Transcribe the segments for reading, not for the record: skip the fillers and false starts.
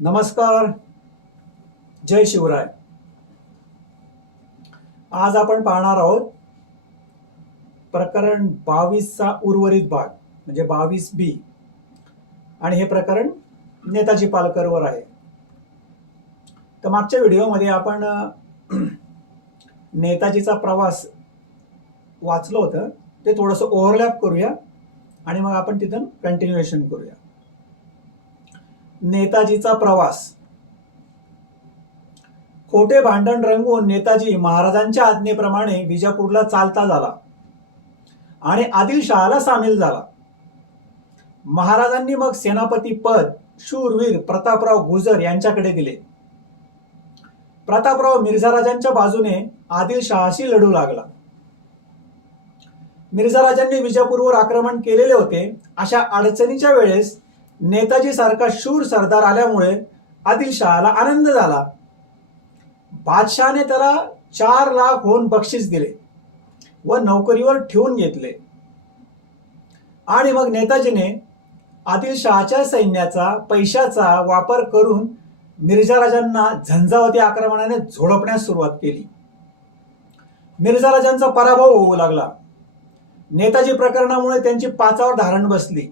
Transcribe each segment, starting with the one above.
नमस्कार. जय शिवराय. आज आपण पाहणार आहोत प्रकरण 22चा उर्वरित भाग म्हणजे 22B आणि हे प्रकरण नेताजी पालकरवर आहे. तर मागच्या व्हिडिओमध्ये आपण नेताजीचा प्रवास वाचलं होतं, ते थोडंसं ओव्हरलॅप करूया आणि मग आपण तिथून कंटिन्युएशन करूया. नेताजीचा प्रवास. खोटे भांडण रंगवून नेताजी महाराजांच्या आज्ञेप्रमाणे विजापूरला चालता झाला आणि आदिलशहाला सामील झाला. महाराजांनी मग सेनापती पद शूरवीर प्रतापराव गुजर यांच्याकडे दिले. प्रतापराव मिर्झाराजांच्या बाजूने आदिलशहाशी लढू लागला. मिर्झाराजांनी विजापूरवर आक्रमण केलेले होते. अशा अडचणीच्या वेळेस नेताजी सारखा शूर सरदार आल्यामुळे आदिलशहाला आनंद झाला. बादशहाने त्याला 4 लाख होऊन बक्षीस दिले व नोकरीवर ठेवून घेतले. आणि मग नेताजीने आदिलशहाच्या सैन्याचा पैशाचा वापर करून मिर्झाराजांना झंझावती आक्रमणाने झोडपण्यास सुरुवात केली. मिर्झाराजांचा पराभव होऊ लागला. नेताजी प्रकरणामुळे त्यांची पाचावर धारण बसली.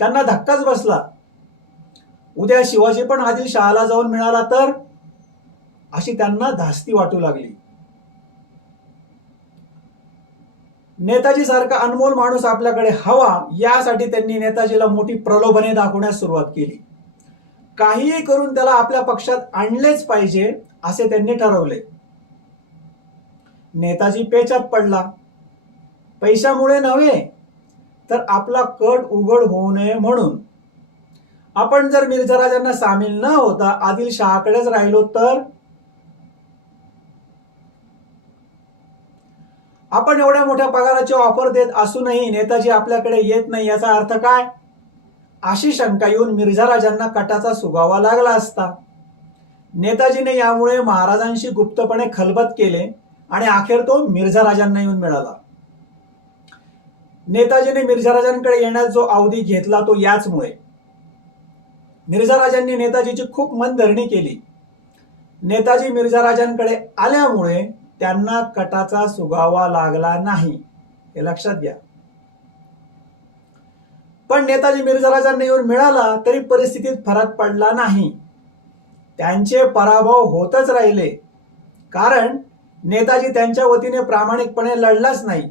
त्यांना धक्काच बसला. उद्या शिवाजी पण आदिलशहाला जाऊन मिळाला तर, अशी त्यांना धास्ती वाटू लागली. नेताजी सारखा अनमोल माणूस आपल्याकडे हवा यासाठी त्यांनी नेताजीला मोठी प्रलोभने दाखवण्यास सुरुवात केली. काहीही करून त्याला आपल्या पक्षात आणलेच पाहिजे असे त्यांनी ठरवले. नेताजी पेचात पडला. पैशामुळे नव्हे तर आपला कट उघड होऊ नये म्हणून. आपण जर मिर्झाराजांना सामील न होता आदिलशहाकडेच राहिलो तर, आपण एवढ्या मोठ्या पगाराची ऑफर देत असूनही नेताजी आपल्याकडे येत नाही याचा अर्थ काय, अशी शंका येऊन मिर्झाराजांना कटाचा सुगावा लागला असता. नेताजीने यामुळे महाराजांशी गुप्तपणे खलबत केले आणि अखेर तो मिर्झाराजांना येऊन मिळाला. नेताजीने मिर्झाराजांकडे येण्यास जो अवधी घेतला तो याचमुळे. मिर्झाराजांनी नेताजीची खूप मनधरणी केली. नेताजी मिर्झाराजांकडे आल्यामुळे त्यांना कटाचा सुगावा लागला नाही, हे लक्षात घ्या. पण नेताजी मिर्झाराजांना येऊन मिळाला तरी परिस्थितीत फरक पडला नाही. त्यांचे पराभव होतच राहिले. कारण नेताजी त्यांच्या वतीने प्रामाणिकपणे लढलाच नाही.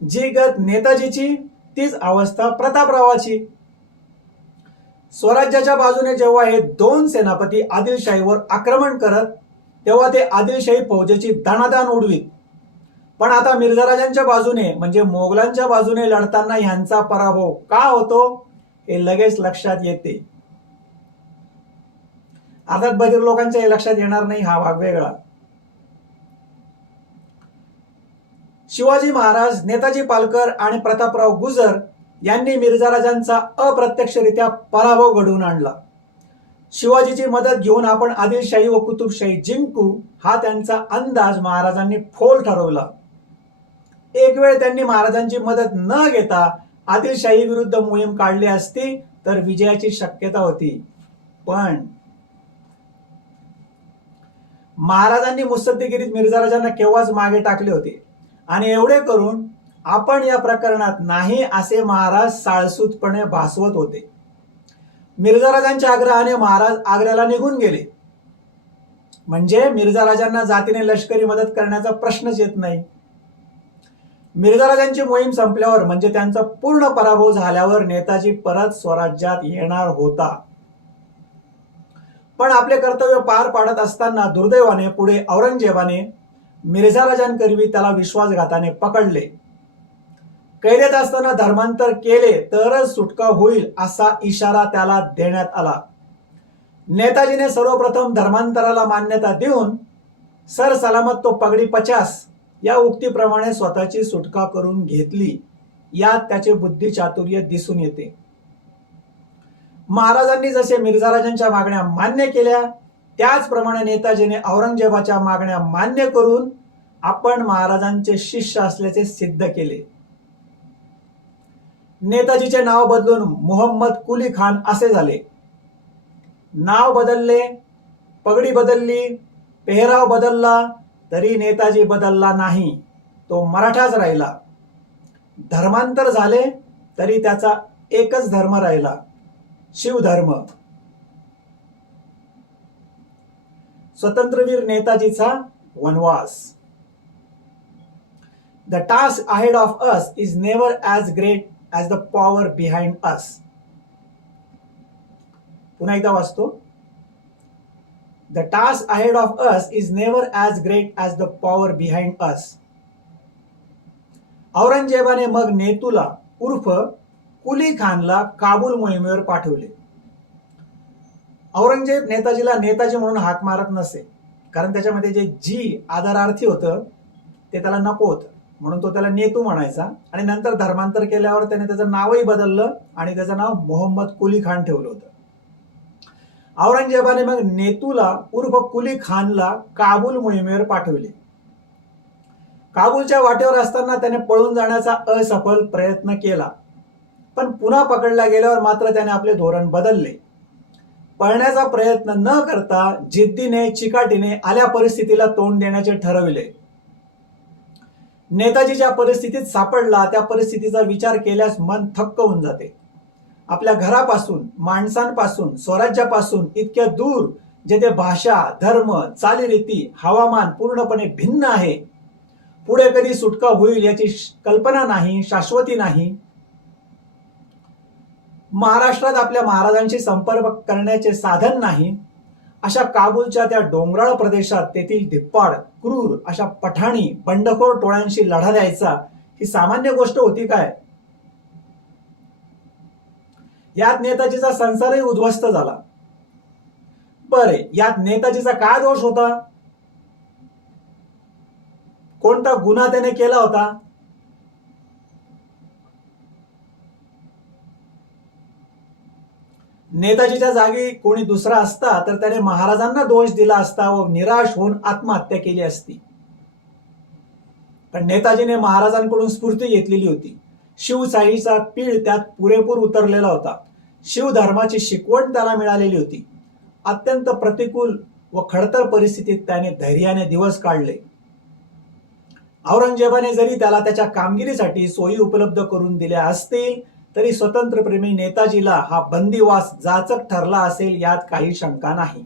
जी गत नेताजीची तीच अवस्था प्रतापरावाची. स्वराज्याच्या बाजूने जेव्हा हे 2 सेनापती आदिलशाहीवर आक्रमण करत तेव्हा ते आदिलशाही फौजेची दाणादाण उडवीत. पण आता मिर्झाराजांच्या बाजूने म्हणजे मोगलांच्या बाजूने लढताना ह्यांचा पराभव का होतो हे लगेच लक्षात येते. अर्थात बधिर लोकांच्या हे लक्षात येणार नाही, हा भाग वेगळा. शिवाजी महाराज, नेताजी पालकर आणि प्रतापराव गुजर यांनी मिर्झाराजांचा अप्रत्यक्षरित्या पराभव घडवून आणला. शिवाजीची मदत घेऊन आपण आदिलशाही व कुतुबशाही जिंकू हा त्यांचा अंदाज महाराजांनी फोल ठरवला. एक वेळ त्यांनी महाराजांची मदत न घेता आदिलशाही विरुद्ध मोहीम काढली असती तर विजयाची शक्यता होती. पण महाराजांनी मुत्सद्देगिरीत मिर्झाराजांना केव्हाच मागे टाकले होते आणि एवढे करून आपण या प्रकरणात नाही असे महाराज साळसूतपणे भासवत होते. मिर्झाराजांच्या आग्रहाने महाराज आग्र्याला निघून गेले. म्हणजे मिर्झाराजांना जातीने लष्करी मदत करण्याचा प्रश्नच येत नाही. मिर्झाराजांची मोहीम संपल्यावर म्हणजे त्यांचा पूर्ण पराभव झाल्यावर नेताजी परत स्वराज्यात येणार होता. पण आपले कर्तव्य पार पाडत असताना दुर्दैवाने पुढे औरंगजेबाने मिर्झाराजांकरवी त्याला विश्वासघाताने पकडले. कैदेत असताना धर्मांतर केले तरच सुटका होईल असा इशारा त्याला देण्यात आला. नेताजीने सर्वप्रथम धर्मांतराला मान्यता देऊन सर सलामत तो पगडी 50 या उक्तीप्रमाणे स्वतःची सुटका करून घेतली. यात त्याचे बुद्धिचातुर्य दिसून येते. महाराजांनी जसे मिर्झाराजांच्या मागण्या मान्य केल्या त्याचप्रमाणे नेताजीने औरंगजेबाच्या मागण्या मान्य करून आपण महाराजांचे शिष्य असल्याचे सिद्ध केले. नेताजीचे नाव बदलून मोहम्मद कुली खान असे झाले. नाव बदलले, पगडी बदलली, पेहराव बदलला, तरी नेताजी बदलला नाही. तो मराठाच राहिला. धर्मांतर झाले तरी त्याचा एकच धर्म राहिला, शिवधर्म. स्वतंत्रवीर नेताजीचा वनवास. The task ahead of us is never as great as the power behind us. पुन्हा एकदा वाचतो. The task ahead of us is never as great as the power behind us. औरंगजेबाने मग नेतूला उर्फ कुली खानला काबूल मोहिमेवर पाठवले. औरंगजेब नेताजीला नेताजी म्हणून हाक मारत नसे, कारण त्याच्यामध्ये जे जी आदरार्थी होतं ते त्याला नको होतं, म्हणून तो त्याला नेतू म्हणायचा. आणि नंतर धर्मांतर केल्यावर त्याने त्याचं नावही बदललं आणि त्याचं नाव मोहम्मद कुली खान ठेवलं होतं. औरंगजेबाने मग नेतूला उर्फ कुली खानला काबूल मोहिमेवर पाठवले. काबूलच्या वाटेवर असताना त्याने पळून जाण्याचा असफल प्रयत्न केला, पण पुन्हा पकडला गेल्यावर मात्र त्याने आपले धोरण बदलले. पळण्याचा प्रयत्न न करता जिद्दीने, चिकाटीने आल्या परिस्थितीला तोंड देण्याचे ठरविले. नेताजी ज्या परिस्थितीत सापडला त्या परिस्थितीचा विचार केल्यास मन थक्क होऊन जाते. आपल्या घरापासून, माणसांपासून, स्वराज्यापासून इतक्या दूर, जेथे भाषा, धर्म, चालीरीती, हवामान पूर्णपणे भिन्न आहे, पुढे कधी सुटका होईल याची कल्पना नाही, शाश्वती नाही. महाराष्ट्रात आपल्या महाराजांशी संपर्क करण्याचे साधन नाही, अशा काबूलच्या त्या डोंगराळ प्रदेशात तेथील धिप्पाड, क्रूर अशा पठाणी, बंडखोर टोळ्यांशी लढा द्यायचा ही सामान्य गोष्ट होती काय? यात नेताजीचा संसारही उद्ध्वस्त झाला. बरे, यात नेताजीचा काय दोष होता? कोणता गुन्हा त्याने केला होता? नेताजीच्या जागी कोणी दुसरा असता तर त्याने महाराजांना दोष दिला असता व निराश होऊन आत्महत्या केली असती. पण नेताजीने महाराजांकडून स्फूर्ती घेतलेली होती. शिवशाहीचा पीळ त्यात पुरेपूर उतरलेला होता. शिवधर्माची शिकवण त्याला मिळालेली होती. अत्यंत प्रतिकूल व खडतर परिस्थितीत त्याने धैर्याने दिवस काढले. औरंगजेबाने जरी त्याला त्याच्या कामगिरीसाठी सोयी उपलब्ध करून दिल्या असतील तरी स्वतंत्रप्रेमी नेताजीला हा बंदिवास जाचक ठरला असेल यात काही शंका नाही.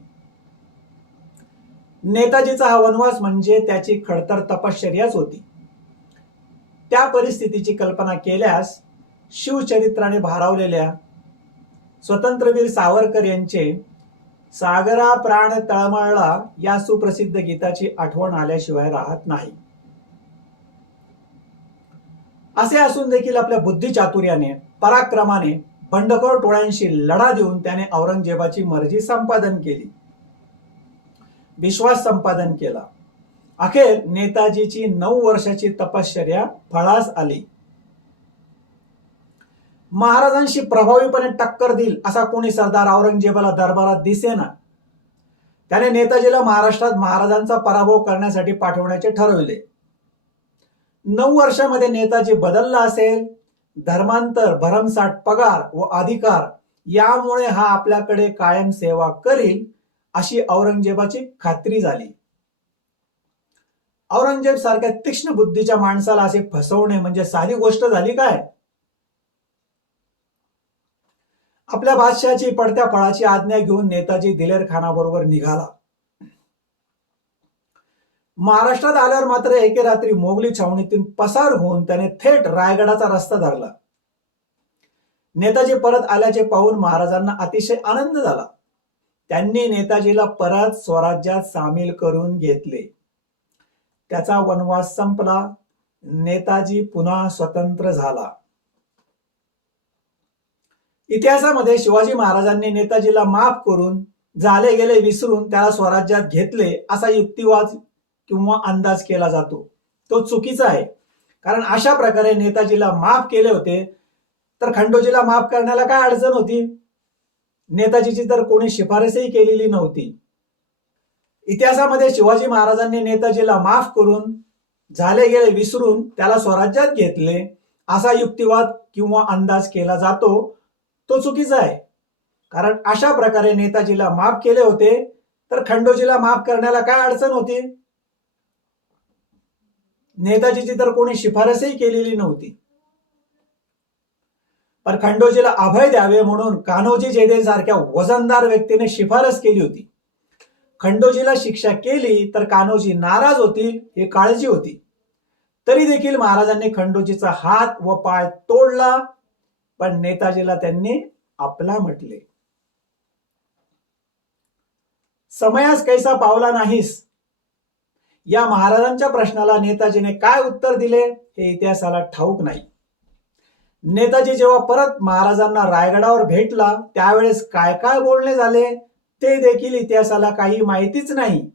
नेताजीचा हा वनवास म्हणजे त्याची खडतर तपश्चर्याच होती. त्या परिस्थितीची कल्पना केल्यास शिवचरित्राने भारावलेल्या स्वतंत्रवीर सावरकर यांचे सागरा प्राण तळमळला या सुप्रसिद्ध गीताची आठवण आल्याशिवाय राहत नाही. असे असून देखील आपल्या बुद्धिचातुर्याने, पराक्रमाने बंडखोर टोळ्यांशी लढा देऊन त्याने औरंगजेबाची मर्जी संपादन केली, विश्वास संपादन केला. अखेर नेताजीची 9 वर्षाची तपश्चर्या फळास आली. महाराजांशी प्रभावीपणे टक्कर देईल असा कोणी सरदार औरंगजेबाला दरबारात दिसेना. त्याने नेताजीला महाराष्ट्रात महाराजांचा पराभव करण्यासाठी पाठवण्याचे ठरविले. 9 वर्षामध्ये नेताजी बदलला असेल. धर्मांतर, भरमसाठ पगार व अधिकार यामुळे हा आपल्याकडे कायम सेवा करील अशी औरंगजेबाची खात्री झाली. औरंगजेब सारख्या तीक्ष्ण बुद्धीच्या माणसाला असे फसवणे म्हणजे साधी गोष्ट झाली काय? आपल्या बादशहाची पडत्या फळाची आज्ञा घेऊन नेताजी दिलेर खानाबरोबर निघाला. महाराष्ट्रात आल्यावर मात्र एके रात्री मोगली छावणीतून पसार होऊन त्याने थेट रायगडाचा रस्ता धरला. नेताजी परत आल्याचे पाहून महाराजांना अतिशय आनंद झाला. त्यांनी नेताजीला परत स्वराज्यात सामील करून घेतले. त्याचा वनवास संपला. नेताजी पुन्हा स्वतंत्र झाला. इतिहासामध्ये शिवाजी महाराजांनी नेताजीला माफ करून, झाले गेले विसरून त्याला स्वराज्यात घेतले असा युक्तिवाद किंवा अंदाज केला जातो. तो चुकीचा आहे. कारण अशा प्रकारे नेताजीला माफ केले होते तर खंडोजीला माफ करण्याला काय अडचण होती? नेताजीची तर कोणी शिफारसही केलेली नव्हती. इतिहासामध्ये शिवाजी महाराजांनी नेताजीला माफ करून, झाले गेले विसरून त्याला स्वराज्यात घेतले असा युक्तिवाद किंवा अंदाज केला जातो. तो चुकीचा आहे. कारण अशा प्रकारे नेताजीला माफ केले होते, तर खंडोजीला माफ करण्याला काय अडचण होती? नेताजीची तर कोणी शिफारसही केलेली नव्हती. पण खंडोजीला अभय द्यावे म्हणून कान्होजी जेधे सारख्या वजनदार व्यक्तीने शिफारस केली होती. खंडोजीला शिक्षा केली तर कान्होजी नाराज होतील ही काळजी होती. तरी देखील महाराजांनी खंडोजीचा हात व पाय तोडला, पण नेताजीला त्यांनी आपला म्हटले. समयास कैसा पावला नाहीस या महाराजांच्या प्रश्नाला नेताजीने काय उत्तर दिले हे इतिहासाला ठाऊक नाही. नेताजी जेव्हा परत महाराजांना रायगडावर भेटला त्यावेळेस काय काय बोलणे झाले ते देखील इतिहासाला काही माहितीच नाही.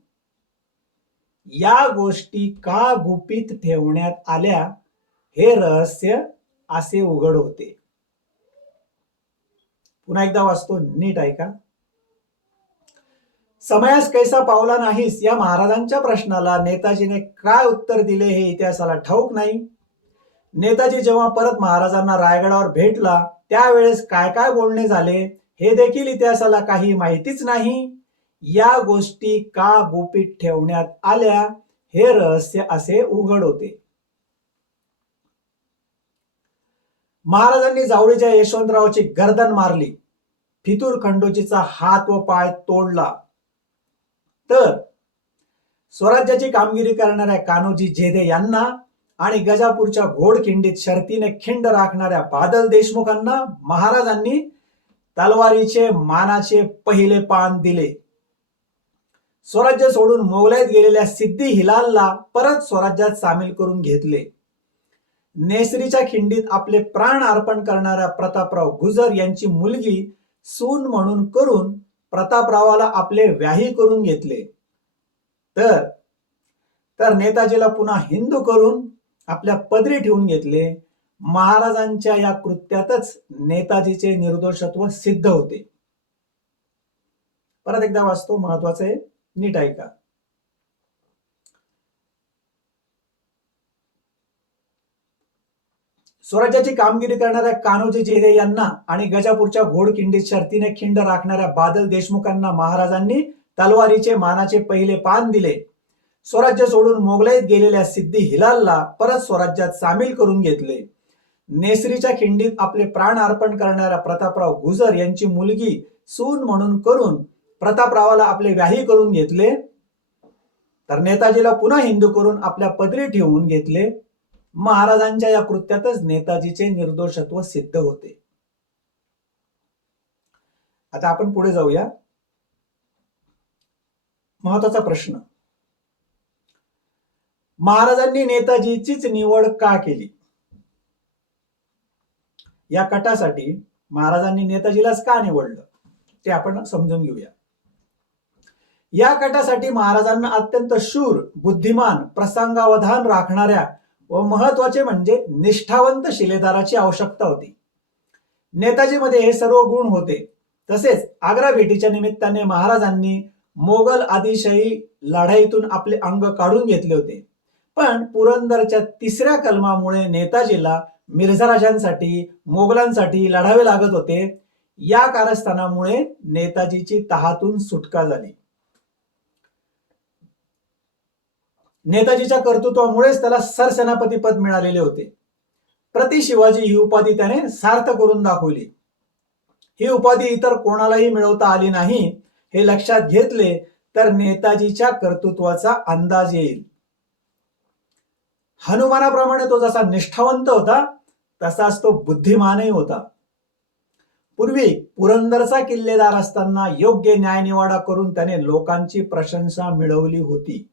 या गोष्टी का गुपित ठेवण्यात आल्या हे रहस्य असे उघड होते. पुन्हा एकदा वाचतो, नीट ऐका. समयास कैसा पावला नाहीस या महाराजांच्या प्रश्नाला नेताजीने काय उत्तर दिले हे इतिहासाला ठाऊक नाही. नेताजी जेव्हा परत महाराजांना रायगडावर भेटला त्यावेळेस काय काय बोलणे झाले हे देखील इतिहासाला काही माहितीच नाही. या गोष्टी का गुपित ठेवण्यात आल्या हे रहस्य असे उघड होते. महाराजांनी जावळीच्या यशवंतरावाची गर्दन मारली, फितूर खंडोजीचा हात व पाय तोडला, तर स्वराज्याची कामगिरी करणाऱ्या कान्होजी जेधे यांना आणि गजापूरच्या घोडखिंडीत शर्तीने खिंड राखणाऱ्या बादल देशमुखांना महाराजांनी तलवारीचे मानाचे पहिले पान दिले. स्वराज्य सोडून मोगलाईत गेलेल्या सिद्दी हिलालला परत स्वराज्यात सामील करून घेतले. नेसरीच्या खिंडीत आपले प्राण अर्पण करणाऱ्या प्रतापराव गुजर यांची मुलगी सून म्हणून करून प्रतापरावाला आपले व्याही करून घेतले. तर नेताजीला पुन्हा हिंदू करून आपल्या पदरी ठेवून घेतले. महाराजांच्या या कृत्यातच नेताजीचे निर्दोषत्व सिद्ध होते. परत एकदा वाचतो, महत्वाचे नीट ऐका. स्वराज्याची कामगिरी करणाऱ्या कान्होजी जेधे यांना आणि गजापूरच्या घोडखिंडीत शर्तीने खिंड राखणाऱ्या बादल देशमुखांना महाराजांनी तलवारीचे मानाचे पहिले पान दिले. स्वराज्य सोडून मोगलाईत गेलेल्या सिद्दी हिलालला परत स्वराज्यात सामील करून घेतले. नेसरीच्या खिंडीत आपले प्राण अर्पण करणाऱ्या प्रतापराव गुजर यांची मुलगी सून म्हणून करून प्रतापरावाला आपले व्याही करून घेतले. तर नेताजीला पुन्हा हिंदू करून आपल्या पदरी ठेवून घेतले. महाराजांच्या या कृत्यातच नेताजीचे निर्दोषत्व सिद्ध होते. आता आपण पुढे जाऊया. महत्वाचा प्रश्न, महाराजांनी नेताजीचीच निवड का केली? या कटासाठी महाराजांनी नेताजीलाच का निवडलं ते आपण समजून घेऊया. या कटासाठी महाराजांना अत्यंत शूर, बुद्धिमान, प्रसंगावधान राखणाऱ्या व महत्वाचे म्हणजे निष्ठावंत शिलेदाराची आवश्यकता होती. नेताजीमध्ये हे सर्व गुण होते. तसेच आग्रा भेटीच्या निमित्ताने महाराजांनी मोगल आदिलशाही लढाईतून आपले अंग काढून घेतले होते. पण पुरंदरच्या तिसऱ्या कलमामुळे नेताजीला मिर्झाराजांसाठी, मोगलांसाठी लढावे लागत होते. या कारस्थानामुळे नेताजीची तहातून सुटका झाली. नेताजीच्या कर्तृत्वामुळेच त्याला सरसेनापती पद मिळालेले होते. प्रति शिवाजी ही उपाधी त्याने सार्थ करून दाखवली. ही उपाधी इतर कोणालाही मिळवता आली नाही हे लक्षात घेतले तर नेताजीच्या कर्तृत्वाचा अंदाज येईल. हनुमानाप्रमाणे तो जसा निष्ठावंत होता तसाच तो बुद्धिमानही होता. पूर्वी पुरंदरचा किल्लेदार असताना योग्य न्यायनिवाडा करून त्याने लोकांची प्रशंसा मिळवली होती.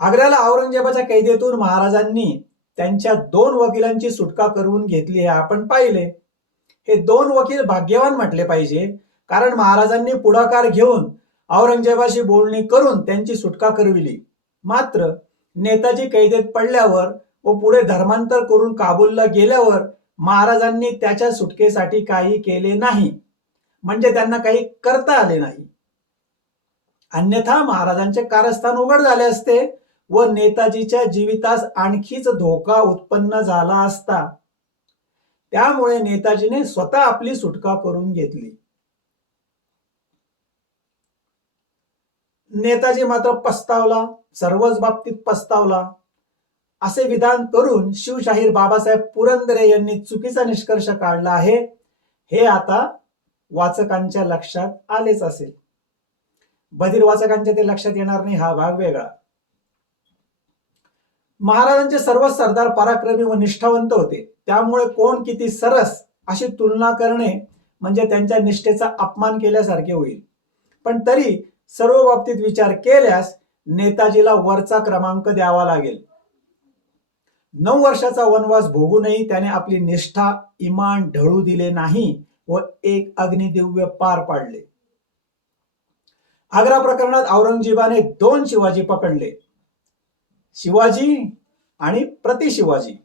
आग्र्याला औरंगजेबाच्या कैदेतून महाराजांनी त्यांच्या 2 वकिलांची सुटका करून घेतली हे आपण पाहिले. हे 2 वकील भाग्यवान म्हटले पाहिजे, कारण महाराजांनी पुढाकार घेऊन औरंगजेबाशी बोलणी करून त्यांची सुटका करविली. मात्र नेताजी कैदेत पडल्यावर व पुढे धर्मांतर करून काबूलला गेल्यावर महाराजांनी त्याच्या सुटकेसाठी काही केले नाही, म्हणजे त्यांना काही करता आले नाही. अन्यथा महाराजांचे कारस्थान उघड झाले असते व नेताजीच्या जीवितास आणखीच धोका उत्पन्न झाला असता. त्यामुळे नेताजीने स्वतः आपली सुटका करून घेतली. नेताजी मात्र पस्तावला, सर्वच बाबतीत पस्तावला. असे विधान करून शिवशाहीर बाबासाहेब पुरंदरे यांनी चुकीचा निष्कर्ष काढला आहे, हे आता वाचकांच्या लक्षात आलेच असेल. बधीर वाचकांच्या ते लक्षात येणार नाही, हा भाग वेगळा. महाराजांचे सर्व सरदार पराक्रमी व निष्ठावंत होते, त्यामुळे कोण किती सरस अशी तुलना करणे म्हणजे त्यांच्या निष्ठेचा अपमान केल्यासारखे होईल. पण तरी सर्व बाबतीत विचार केल्यास नेताजीला वरचा क्रमांक द्यावा लागेल. 9 वर्षाचा वनवास भोगूनही त्याने आपली निष्ठा इमान ढळू दिले नाही व एक अग्निदिव्य पार पाडले. आग्रा प्रकरणात औरंगजेबाने 2 शिवाजी पकडले, शिवाजी आणि प्रतिशिवाजी.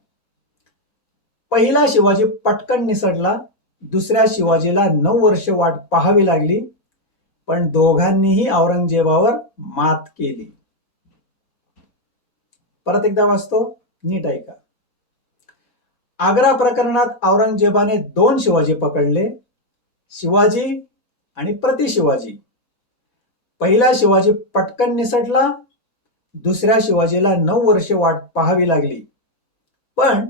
पहिला शिवाजी पटकन निसटला, दुसऱ्या शिवाजीला 9 वर्ष वाट पाहावी लागली, पण दोघांनीही औरंगजेबावर मात केली. परत एकदा वाचतो, नीट ऐका. आग्रा प्रकरणात औरंगजेबाने 2 शिवाजी पकडले, शिवाजी आणि प्रतिशिवाजी. पहिला शिवाजी पटकन निसटला, दुसऱ्या शिवाजीला 9 वर्ष वाट पाहावी लागली, पण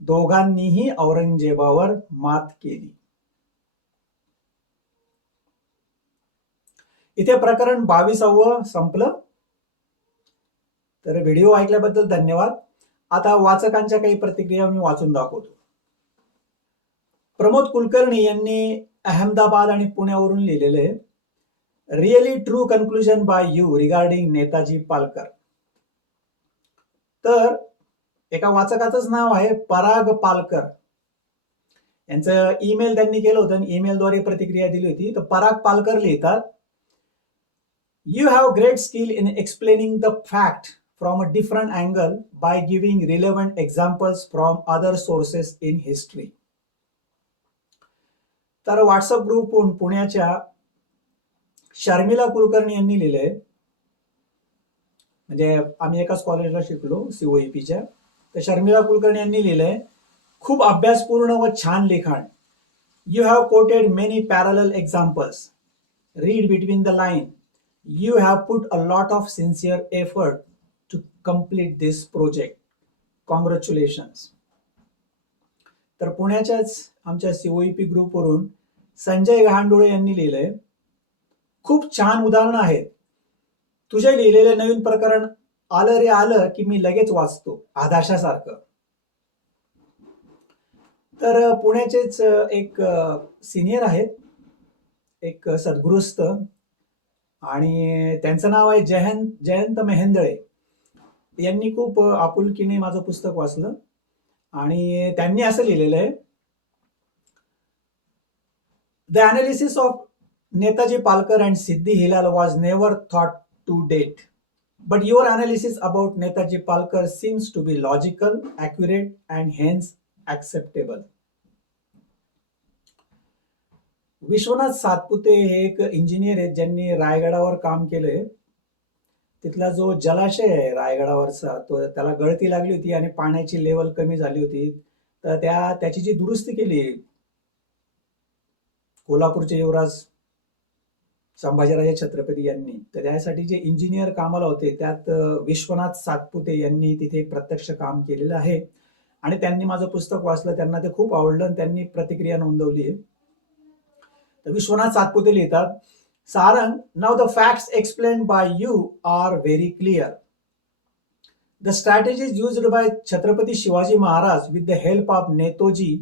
दोघांनीही औरंगजेबावर मात केली. इथे प्रकरण 22वे संपलं. तर व्हिडिओ ऐकल्याबद्दल धन्यवाद. आता वाचकांच्या काही प्रतिक्रिया मी वाचून दाखवतो. प्रमोद कुलकर्णी यांनी अहमदाबाद आणि पुण्यावरून लिहिलेले, really true conclusion by you regarding Netaji Palkar. तर एका वाचकाचंच नाव आहे पराग पालकर. यांचं ईमेल त्यांनी केलं होतं आणि ईमेलद्वारे प्रतिक्रिया दिली होती. तर पराग पालकर लिहितात, you have great skill in explaining the fact from a different angle by giving relevant examples from other sources in history. तर व्हॉट्सअप ग्रुपहून पुण्याच्या शर्मिला कुलकर्णी यांनी लिहिले, म्हणजे आम्ही एकाच कॉलेजला शिकलो COEPच्या. तर शर्मिला कुलकर्णी यांनी लिहिलंय, खूप अभ्यासपूर्ण व छान लिखाण. You have quoted many parallel examples. Read between the line. You have put a lot of sincere effort to complete this project. Congratulations. तर पुण्याच्याच आमच्या COEP ग्रुपवरून संजय गहांडोळे यांनी लिहिलंय, खूप छान उदाहरणं आहेत. तुझे लिहिलेले नवीन प्रकरण आलं रे आलं की मी लगेच वाचतो, आधाशासारखं. तर पुण्याचेच एक सिनियर आहेत, एक सद्गृहस्थ, आणि त्यांचं नाव आहे जयंत मेहेंदळे. यांनी खूप आपुलकीने माझं पुस्तक वाचलं आणि त्यांनी असं लिहिलेलं आहे, the analysis of Netaji Palkar and Siddhi Hilal was never thought to date. But your analysis about Netaji Palkar seems to be logical, accurate, and hence acceptable. Vishwanath Satpute हे एक इंजिनियर आहेत, ज्यांनी रायगडावर काम केलंय. तिथला जो जलाशय आहे रायगडावरचा, तो त्याला गळती लागली होती आणि पाण्याची लेवल कमी झाली होती. तर त्याची जी दुरुस्ती केली कोल्हापूरचे युवराज संभाजीराजे छत्रपती यांनी, तर त्यासाठी जे इंजिनियर कामाला होते त्यात विश्वनाथ सातपुते यांनी तिथे प्रत्यक्ष काम केलेलं आहे. आणि त्यांनी माझं पुस्तक वाचलं, त्यांना ते खूप आवडलं आणि त्यांनी प्रतिक्रिया नोंदवली आहे. तर विश्वनाथ सातपुते लिहितात, Sarang, now the facts explained by you are very clear. The strategies used by Chhatrapati Shivaji Maharaj with the help of Netaji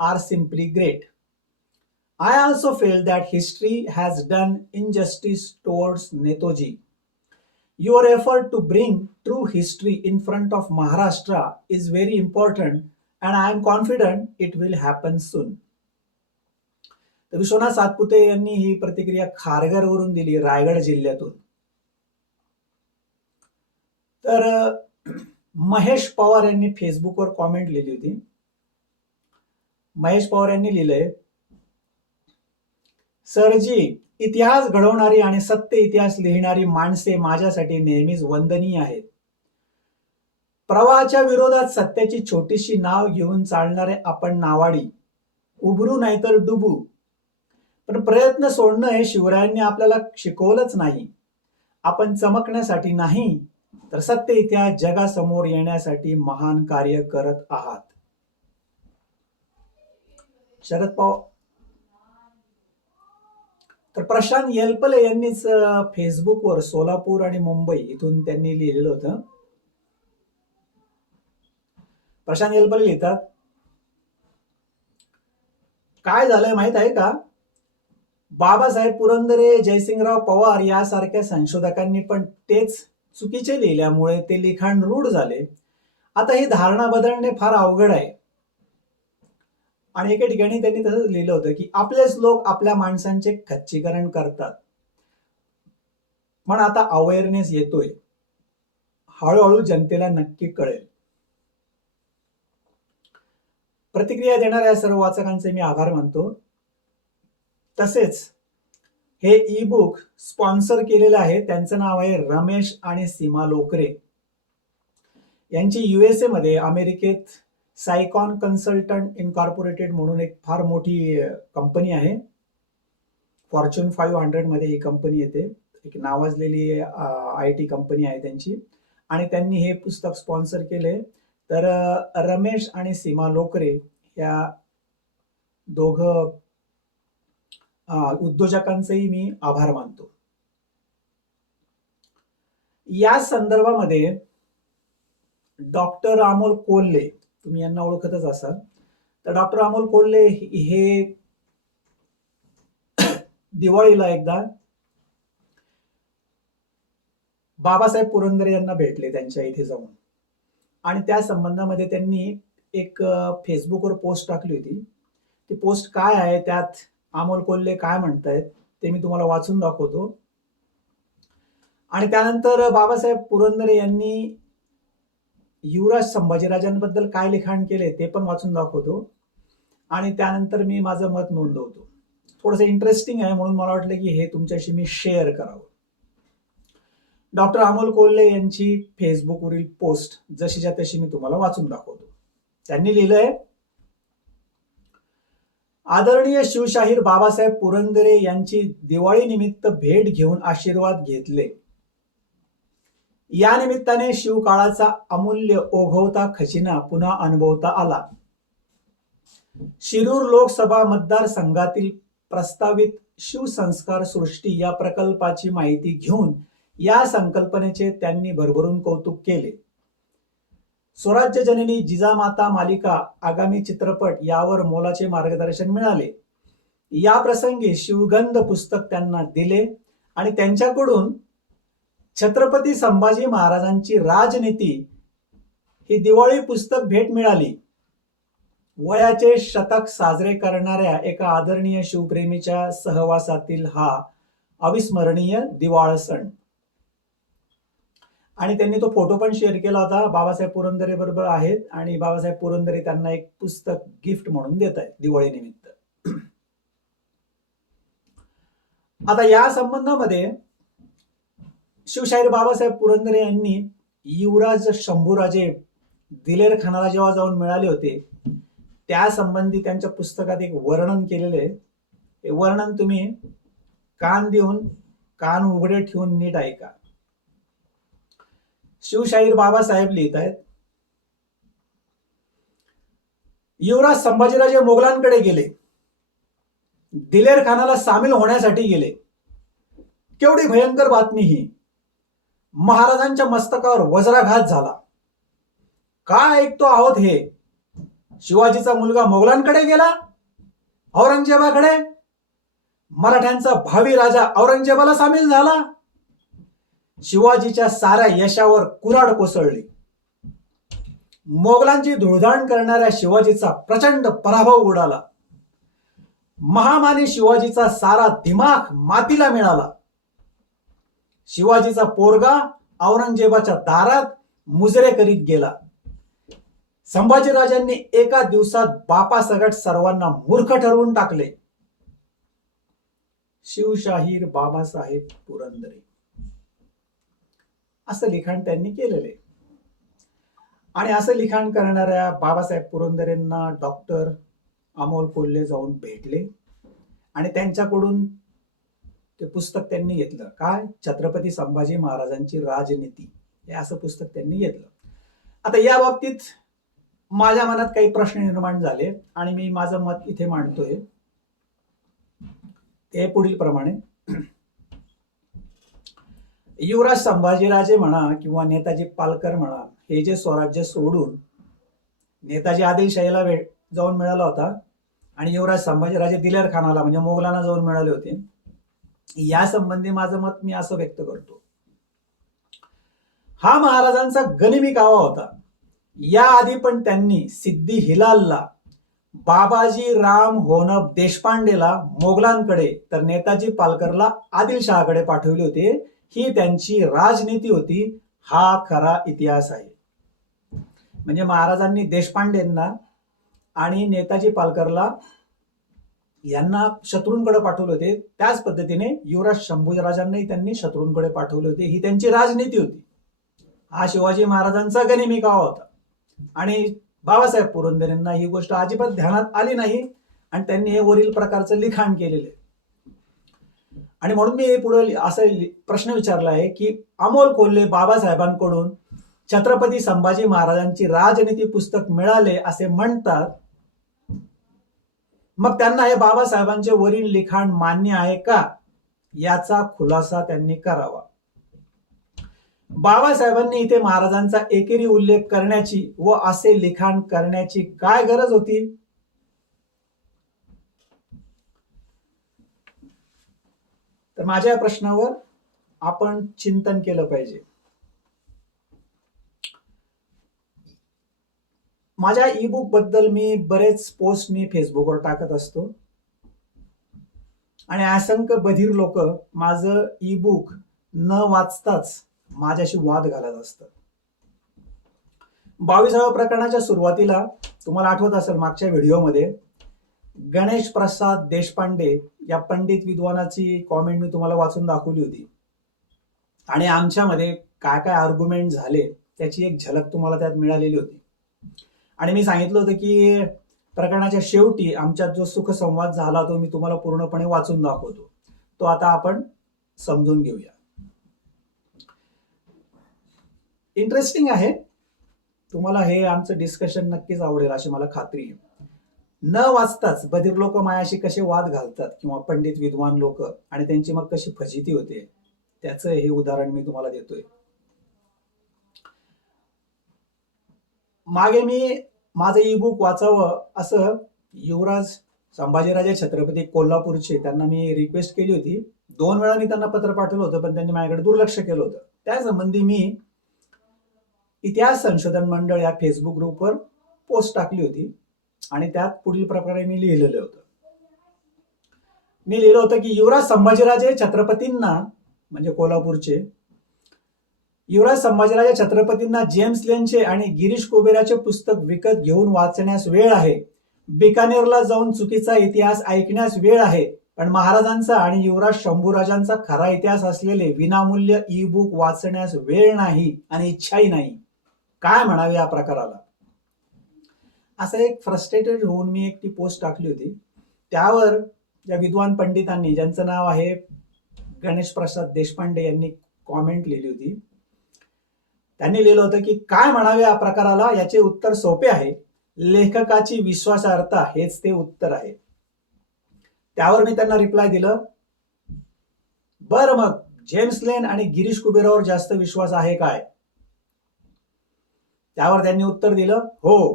are simply great. I also feel that history has done injustice towards Netaji. Your effort to bring true history in front of Maharashtra is very important and I am confident it will happen soon. तर विश्वनाथ सातपुते यांनी ही प्रतिक्रिया खारघरवरून दिली, रायगड जिल्ह्यातून. तर महेश पवार यांनी फेसबुकवर comment लिहिली होती. महेश पवार यांनी लिहिलंय, सरजी, इतिहास घडवणारी आणि सत्य इतिहास लिहिणारी माणसे माझ्यासाठी नेहमीच वंदनीय आहेत. प्रवाहाच्या विरोधात सत्याची छोटीशी नाव घेऊन चालणारे आपण नावाडी उभरू नाहीतर डुबू. पण प्रयत्न सोडणं हे शिवरायांनी आपल्याला शिकवलंच नाही. आपण चमकण्यासाठी नाही, तर सत्य इतिहास जगासमोर येण्यासाठी महान कार्य करत आहात. शरद पवार. तर प्रशांत येलपले यांनीच फेसबुकवर सोलापूर आणि मुंबई इथून त्यांनी लिहिलेलं होतं. प्रशांत येलपले लिहितात, काय झालंय माहित आहे का? बाबासाहेब पुरंदरे, जयसिंगराव पवार यासारख्या संशोधकांनी पण तेच चुकीचे लिहिल्यामुळे ते लिखाण रूढ झाले. आता ही धारणा बदलणे फार अवघड आहे. आणि एके ठिकाणी त्यांनी तसंच लिहिलं होतं की आपलेच लोक आपल्या माणसांचे खच्चीकरण करतात. पण आता अवेअरनेस येतोय, हळूहळू जनतेला नक्की कळेल. प्रतिक्रिया देणाऱ्या सर्व वाचकांचे मी आभार मानतो. तसेच हे ई बुक स्पॉन्सर केलेलं आहे, त्यांचं नाव आहे रमेश आणि सीमा लोकरे. यांची USA मध्ये अमेरिकेत सायकॉन कन्सल्टंट इनकॉर्पोरेटेड म्हणून एक फार मोठी कंपनी आहे. फॉर्च्यून 500 मध्ये ही कंपनी येते. एक नावाजलेली IT कंपनी आहे त्यांची. आणि त्यांनी हे पुस्तक स्पॉन्सर केले. तर रमेश आणि सीमा लोकरे या दोघं उद्योजकांचेही मी आभार मानतो. या संदर्भामध्ये डॉक्टर अमोल कोल्हे, तुम्ही यांना ओळखतच असाल. तर डॉक्टर अमोल कोल्हे हे दिवाळीला एकदा बाबासाहेब पुरंदरे यांना भेटले त्यांच्या इथे जाऊन. आणि त्या संबंधामध्ये त्यांनी एक फेसबुकवर पोस्ट टाकली होती. ती पोस्ट काय आहे, त्यात अमोल कोल्हे काय म्हणतायत ते मी तुम्हाला वाचून दाखवतो. आणि त्यानंतर बाबासाहेब पुरंदरे यांनी युवराज संभाजीराजांबद्दल काय लिखाण केले ते पण वाचून दाखवतो. आणि त्यानंतर मी माझं मत नोंदवतो. थोडंसं इंटरेस्टिंग आहे म्हणून मला वाटलं की हे तुमच्याशी मी शेअर करावं. डॉक्टर अमोल कोल्हे यांची फेसबुकवरील पोस्ट जशीच्या तशी मी तुम्हाला वाचून दाखवतो. त्यांनी लिहिलंय, आदरणीय शिवशाहीर बाबासाहेब पुरंदरे यांची दिवाळी निमित्त भेट घेऊन आशीर्वाद घेतले. या निमित्ताने शिवकाळाचा अमूल्य ओघवता खजिना पुन्हा अनुभवता आला. शिरूर लोकसभा मतदारसंघातील प्रस्तावित शिवसंस्कार सृष्टी या प्रकल्पाची माहिती घेऊन या संकल्पनेचे त्यांनी भरभरून कौतुक केले. स्वराज्य जननी जिजामाता मालिका, आगामी चित्रपट यावर मोलाचे मार्गदर्शन मिळाले. या प्रसंगी शिवगंध पुस्तक त्यांना दिले आणि त्यांच्याकडून छत्रपती संभाजी महाराजांची राजनीती ही दिवाळी पुस्तक भेट मिळाली. वयाचे शतक साजरे करणाऱ्या एका आदरणीय शिवप्रेमीच्या सहवासातील हा अविस्मरणीय दिवाळ सण. आणि त्यांनी तो फोटो पण शेअर केला होता. बाबासाहेब पुरंदरे बरोबर आहेत आणि बाबासाहेब पुरंदरे त्यांना एक पुस्तक गिफ्ट म्हणून देत आहेत दिवाळी निमित्त. आता या संबंधामध्ये शिवशाहीर बाबासाहेब पुरंदरे यांनी युवराज शंभूराजे दिलेर खानाला जेव्हा जाऊन मिळाले होते त्या संबंधी त्यांच्या पुस्तकात एक वर्णन केलेले आहे. हे वर्णन तुम्ही कान देऊन, कान उघडे ठेवून नीट ऐका. शिवशाहीर बाबासाहेब लिहित आहेत, युवराज संभाजीराजे मोगलांकडे गेले. दिलेर खानाला सामील होण्यासाठी गेले. केवढी भयंकर बातमी ही. महाराजांच्या मस्तकावर वज्राघात झाला. काय ऐकतो आहोत हे? शिवाजीचा मुलगा मोगलांकडे गेला, औरंगजेबाकडे. मराठ्यांचा भावी राजा औरंगजेबाला सामील झाला. शिवाजीच्या साऱ्या यशावर कुऱ्हाड कोसळली. मोगलांची धुळधाण करणाऱ्या शिवाजीचा प्रचंड पराभव उडाला. महामानी शिवाजीचा सारा दिमाग मातीला मिळाला. शिवाजीचा पोरगा औरंगजेबाच्या दारात मुजरे करीत गेला. संभाजीराजांनी एका दिवसात बापासकट सर्वांना मूर्ख ठरवून टाकले. शिवशाहीर बाबासाहेब पुरंदरे असं लिखाण त्यांनी केलेले. आणि असं लिखाण करणाऱ्या बाबासाहेब पुरंदरेंना डॉक्टर अमोल कोल्हे जाऊन भेटले आणि त्यांच्याकडून ते पुस्तक त्यांनी घेतलं. काय? छत्रपती संभाजी महाराजांची राजनीती हे असं पुस्तक त्यांनी घेतलं. आता या बाबतीत माझ्या मनात काही प्रश्न निर्माण झाले आणि मी माझं मत इथे मांडतोय. ते पुढील प्रमाणे. युवराज संभाजीराजे म्हणा किंवा नेताजी पालकर म्हणा, हे जे स्वराज्य सोडून नेताजी आदिलशाहीला जाऊन मिळाला होता आणि युवराज संभाजीराजे दिलेर खानाला म्हणजे मोगलांना जाऊन मिळाले होते, या संबंधी माझं मत मी असं व्यक्त करतो. हा महाराजांचा गनिमी कावा होता. याआधी पण त्यांनी सिद्दी हिलालला, बाबाजी राम होनप देशपांडेला मोगलांकडे तर नेताजी पालकरला आदिलशहाकडे पाठवले होते. ही त्यांची राजनीती होती. हा खरा इतिहास आहे. म्हणजे महाराजांनी देशपांडेंना आणि नेताजी पालकरला यांना शत्रूंकडे पाठवले होते. त्याच पद्धतीने युवराज शंभूराजांनाही त्यांनी शत्रूंकडे पाठवले होते. ही त्यांची राजनीती होती. हा शिवाजी महाराजांचा गनिमी कावा होता आणि बाबासाहेब पुरंदरेंना ही गोष्ट अजिबात ध्यानात आली नाही आणि त्यांनी हे वरील प्रकारचं लिखाण केलेलं आहे. आणि म्हणून मी पुढे असा प्रश्न विचारला आहे की अमोल कोल्हे बाबासाहेबांकडून छत्रपती संभाजी महाराजांची राजनीती पुस्तक मिळाले असे म्हणतात, मग त्यांना हे बाबासाहेबांचे वरील लिखाण मान्य आहे का, याचा खुलासा त्यांनी करावा. बाबासाहेबांनी इथे महाराजांचा एकेरी उल्लेख करण्याची व असे लिखाण करण्याची काय गरज होती? तर माझ्या या प्रश्नावर आपण चिंतन केलं पाहिजे. माझ्या ई बुक बद्दल मी बरेच पोस्ट मी फेसबुकवर टाकत असतो आणि असंख्य बधीर लोक माझं ई बुक न वाचताच माझ्याशी वाद घालत असतात. 22व्या प्रकरणाच्या सुरुवातीला तुम्हाला आठवत असेल, मागच्या व्हिडिओमध्ये गणेश प्रसाद देशपांडे या पंडित विद्वानाची कॉमेंट मी तुम्हाला वाचून दाखवली होती आणि आमच्यामध्ये काय काय आर्ग्युमेंट झाले त्याची एक झलक तुम्हाला त्यात मिळालेली होती. आणि मी सांगितलं होतं की प्रकरणाच्या शेवटी आमच्यात जो सुखसंवाद झाला तो मी तुम्हाला पूर्णपणे वाचून दाखवतो. तो आता आपण समजून घेऊया. इंटरेस्टिंग आहे. तुम्हाला हे आमचं डिस्कशन नक्कीच आवडेल अशी मला खात्री आहे. न वाचताच बधीर लोक मायाशी कसे वाद घालतात किंवा पंडित विद्वान लोक आणि त्यांची मग कशी फजिती होते त्याचं हे उदाहरण मी तुम्हाला देतोय. मागे मी माझं ई बुक वाचावं असं युवराज संभाजीराजे छत्रपती कोल्हापूरचे त्यांना मी रिक्वेस्ट केली होती. 2 वेळा मी त्यांना पत्र पाठवलं होतं पण त्यांनी माझ्याकडे दुर्लक्ष केलं होतं. त्या संबंधी मी इतिहास संशोधन मंडळ या फेसबुक ग्रुपवर पोस्ट टाकली होती आणि त्यात पुढील प्रकारे मी लिहिलेलं होतं. मी लिहिलं होतं की युवराज संभाजीराजे छत्रपतींना म्हणजे कोल्हापूरचे युवराज संभाजीराजे छत्रपतींना जेम्स लेनचे आणि गिरीश कुबेराचे पुस्तक विकत घेऊन वाचण्यास वेळ आहे. बिकानेरला जाऊन चुकीचा इतिहास ऐकण्यास वेळ आहे. पण महाराजांचा आणि युवराज शंभूराजांचा खरा इतिहास असलेले विनामूल्य ई बुक वाचण्यास वेळ नाही आणि इच्छाही नाही. काय म्हणावे या प्रकाराला? असं एक फ्रस्ट्रेटेड होऊन मी एक ती पोस्ट टाकली होती. त्यावर या विद्वान पंडितांनी, ज्यांचं नाव आहे गणेश प्रसाद देशपांडे, यांनी कॉमेंट लिहिली होती. त्यांनी लिहिलं होतं की काय म्हणावे या प्रकाराला, याचे उत्तर सोपे आहे. लेखकाची विश्वासार्हता हेच ते उत्तर आहे. त्यावर मी त्यांना रिप्लाय दिलं, बरं मग जेम्स लेन आणि गिरीश कुबेरावर जास्त विश्वास आहे काय? त्यावर त्यांनी उत्तर दिलं, हो,